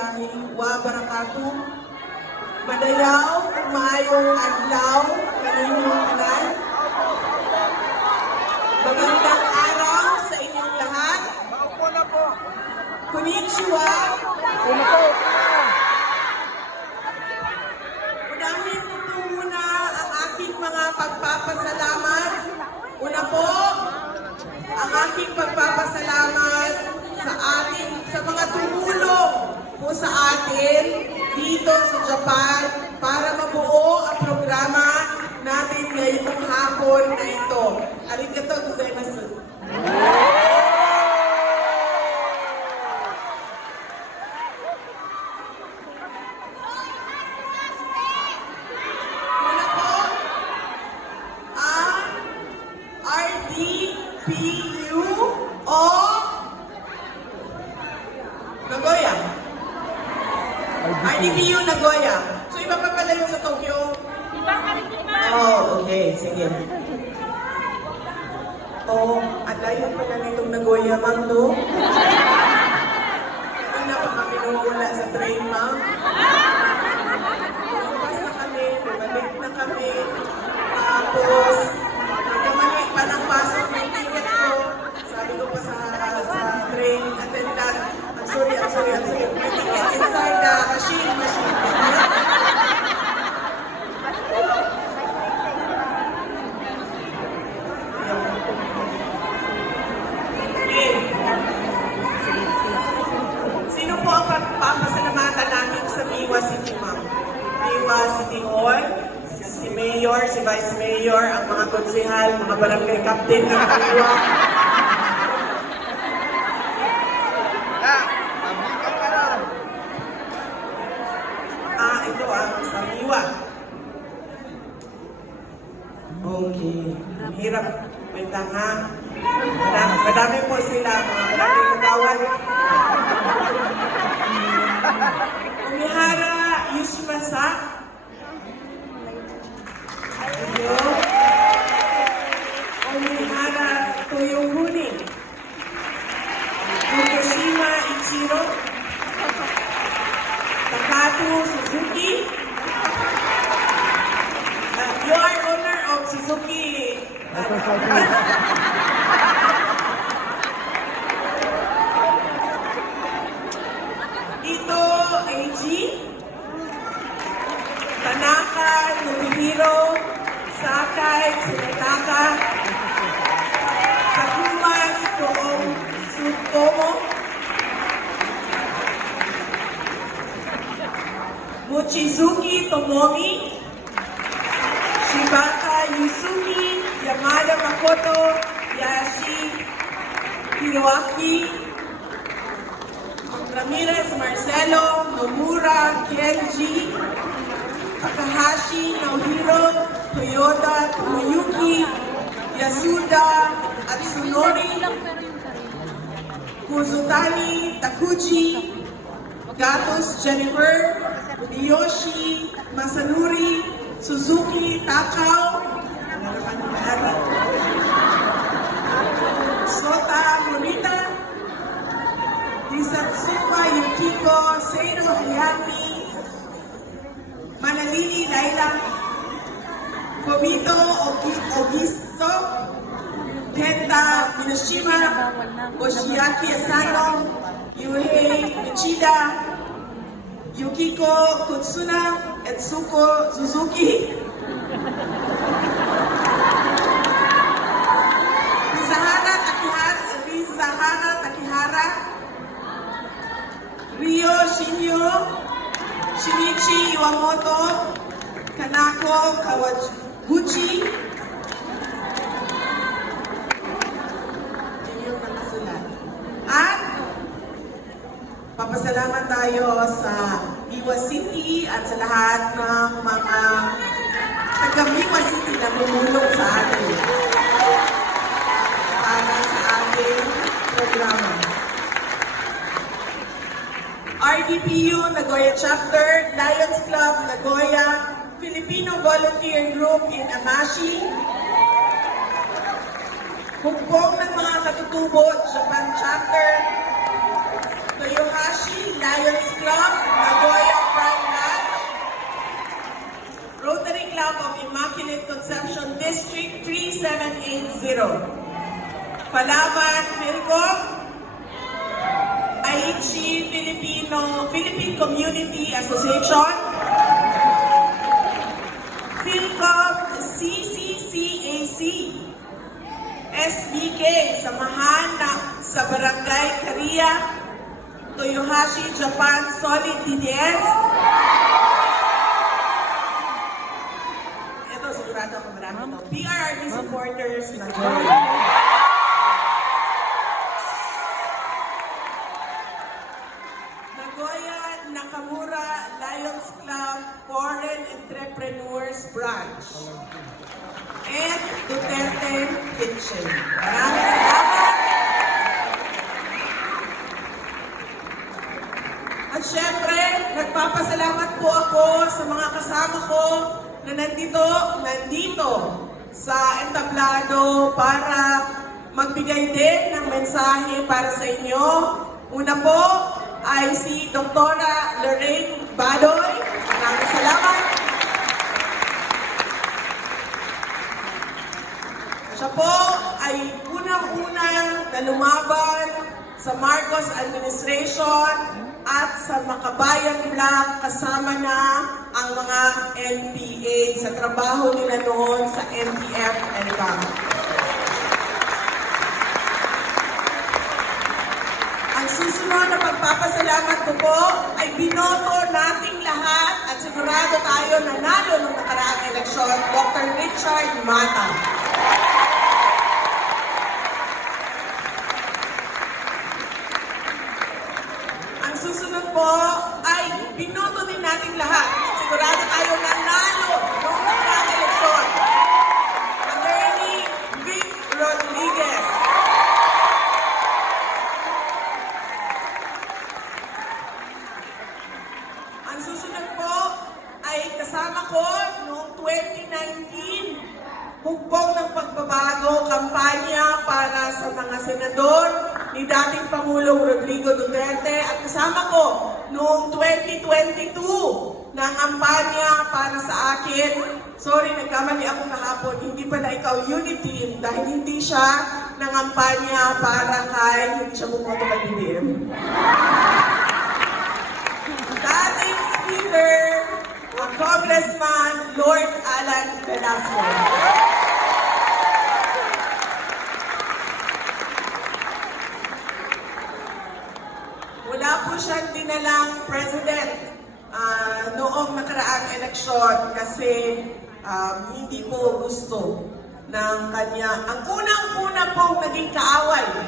warahmatullahi wabarakatuh. Madayaw ug maayong adlaw kaninyong tanan. Magandang araw sa inyong lahat. Konnichiwa. Unahin ko po muna ang aking mga pagpapasalamat. Una po, ang aking pagpapasalamat sa mga tumulong po sa atin dito sa Japan para mabuo ang programa natin ngayong hapon na ito. Arigatou gozaimasu. Muna po, ang RDPU o Nagoya. RDPU Nagoya. So iba pa pala yung sa Tokyo? Oh, okay. Sige. Oh, at layo pala nitong Nagoya, ma'am, no? Kanina pa kami nawawala sa train, ma'am. Lumabas na kami, bumalik na kami. Tapos, nagkamali pa ng pasok ng ticket ko. Sabi ko pa sa train attendant, I'm sorry. My ticket inside the machine. Sino po ang papasalamatan namin sa Miwa City, ma'am? Miwa City Hall, si Mayor, si Vice Mayor, ang mga konsehal, mga barangay captain ng Miwa. Ito sa Miwa. Okay. Ang hirap. Wait lang, ha? Madami po sila, mga barangay kagawan. Umihara Yushimasa. Ayo. Umihara Toyohuni. Fukushima Ichiro. Takato Suzuki. You are owner of Suzuki. Ito, AG. Tanaka, Nobuhiro, Sakai, Tsunetaka, Sakuma, Tsutomo, Mochizuki, Tomomi, Shibata, Yusuki, Yamada, Makoto, Yashi, Hiroaki, Ramirez, Marcelo, Nomura, Kenji, Takahashi, Naohiro, Toyoda, Tomoyuki, Yasuda, Atsunori, Kuzutani, Takuchi, Gatos, Jennifer, Miyoshi, Masanuri, Suzuki, Takao, Sota, Morita, Hisatsuma, Yukiko, Seiro, Hayami, Manalini, Laila, Fumito, Ogiso, Kenta, Minoshima, Oshiaki Asano, Yuhei, Michida, Yukiko, Kutsuna, Etsuko, Suzuki, Rizahara Takihara, Ryo Shinyo, Shinichi Iwamoto, Kanako Kawaguchi. Yun yung nakasulat. At papasalamat tayo sa Miwa City at sa lahat ng mga taga Miwa City na tumulong sa atin para sa ating programa. RDPU Nagoya Chapter, Lions Club Nagoya, Filipino Volunteer Group in Amashi, Hukbong ng mga katutubo, Japan Chapter, Toyohashi Lions Club, Nagoya Pride Lodge, Rotary Club of Immaculate Conception District 3780, Palaban Philcom, Aichi Philippine Community Association, Philcom CCCAC, SBK, Samahan sa Barangay Caria, Toyohashi Japan Solid DDS. Ito, sigurado ako marami ito. PRRD supporters na join. Nagoya Nakamura Lions Club Foreign Entrepreneurs Branch. And Duterte Kitchen. Maraming salamat. At syempre, nagpapasalamat po ako sa mga kasama ko na nandito sa entablado para magbigay din ng mensahe para sa inyo. Una po ay si Dr. Lorraine Badoy. Maraming salamat. Siya po ay unang-unang na lumaban sa Marcos administration at sa Makabayan Black kasama na ang mga NPA sa trabaho nila noon sa MPF and CAM. Ang susunod na pagpapasalamat ko po ay binoto nating lahat at sigurado tayo nanalo ng nakaraang eleksyon, Dr. Richard Mata. Ang susunod po ay binoto din nating lahat at sigurado tayo nanalo ng nakaraang eleksyon, Attorney Vic Rodriguez. Ang susunod po ay kasama ko noong 2019, hukbong ng pagbabago, kampanya para sa mga senador ni dating Pangulong Rodrigo Duterte at kasama ko noong 2022 ng kampanya para sa akin. Sorry, nagkamali ako kahapon. Hindi pala ikaw unit team dahil hindi siya ng kampanya para kay hindi siya bumoto kay BBM. Dating Speaker, ang Congressman Lord Alan Velasco. Wala po siyang dinalang president noong nakaraang eleksyon kasi hindi po gusto ng kanya. Ang unang-una pong naging kaaway